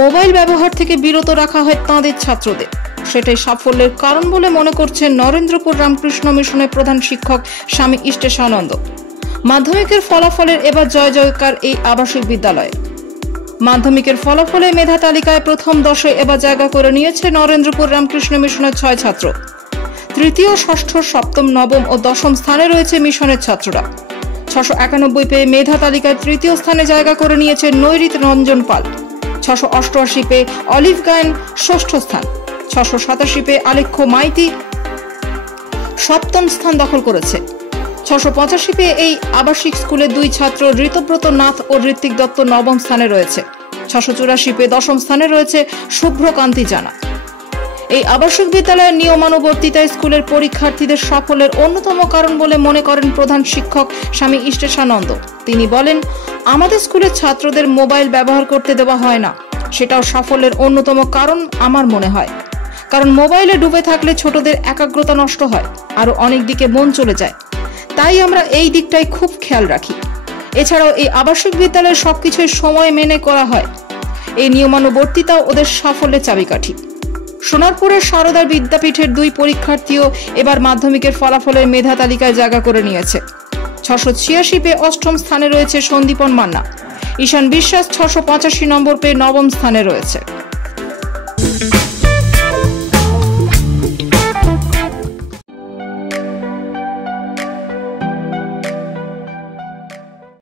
Mobile ব্যবহার থেকে বিরত রাখা হয় তাঁদের ছাত্রদের। সেটাই সাফল্যের কারণ বলে মনে করছেন নরেন্দ্রপুর রামকৃষ্ণ মিশনের প্রধান শিক্ষক স্বামী ইষ্টেশানন্দ। মাধ্যমিকের ফলাফলের এবার জয় জয়কার এই আবাসিক বিদ্যালয়ে। মাধ্যমিকের ফলাফলে মেধা তালিকায় প্রথম 10-এ এবার জায়গা করে নিয়েছে নরেন্দ্রপুর রামকৃষ্ণ মিশনের 6 ছাত্র। তৃতীয়, ষষ্ঠ, সপ্তম, নবম ও দশম স্থানে রয়েছে মিশনের ছাত্ররা। 691 পেয়ে মেধা তালিকায় তৃতীয় স্থানে জায়গা করে নিয়েছে নৈরিত রঞ্জন পাল। 688 পেয়ে অলিভ গায়ন ষষ্ঠ স্থান। 687 পেয়ে আলেখ্য মাইতি সপ্তম স্থান দখল করেছে। 685 পেয়ে এই আবাসিক স্কুলের 2 ছাত্র ঋতব্রত নাথ ও ঋত্বিক দত্ত নবম স্থানে রয়েছে। 684 পেয়ে দশম স্থানে রয়েছে শুভ্রকান্তি জানা। এই আবাসিক বিদ্যালয়ের নিয়মানুবর্তিতায় স্কুলের পরীক্ষার্থীদের সাফল্যের অন্যতম কারণ বলে মনে করেন প্রধান শিক্ষক স্বামী ইষ্টেশানন্দ। তিনি বলেন, আমাদের স্কুলের ছাত্রদের মোবাইল ব্যবহার করতে দেওয়া হয় না, সেটাও সাফল্যের অন্যতম কারণ আমার মনে হয়। কারণ মোবাইলে ডুবে থাকলে ছোটদের একাগ্রতা নষ্ট হয়, আরো অনেক দিকে মন চলে যায়। তাই আমরা এই দিকটাই খুব খেয়াল রাখি। এছাড়াও এই আবাসিক বিদ্যালয়ের সবকিছুই সময় মেনে করা হয়। এই নিয়মানুবর্তিতাও ওদের সাফল্যের চাবিকাঠি। সোনারপুরের সারদার বিদ্যাপীঠের 2 পরীক্ষার্থীও এবার মাধ্যমিকের ফলাফলের মেধা তালিকায় জায়গা করে নিয়েছে। 686 পেয়ে অষ্টম স্থানে রয়েছে সন্দীপন মান্না। ঈশান বিশ্বাস 685 নম্বর পেয়ে নবম স্থানে রয়েছে।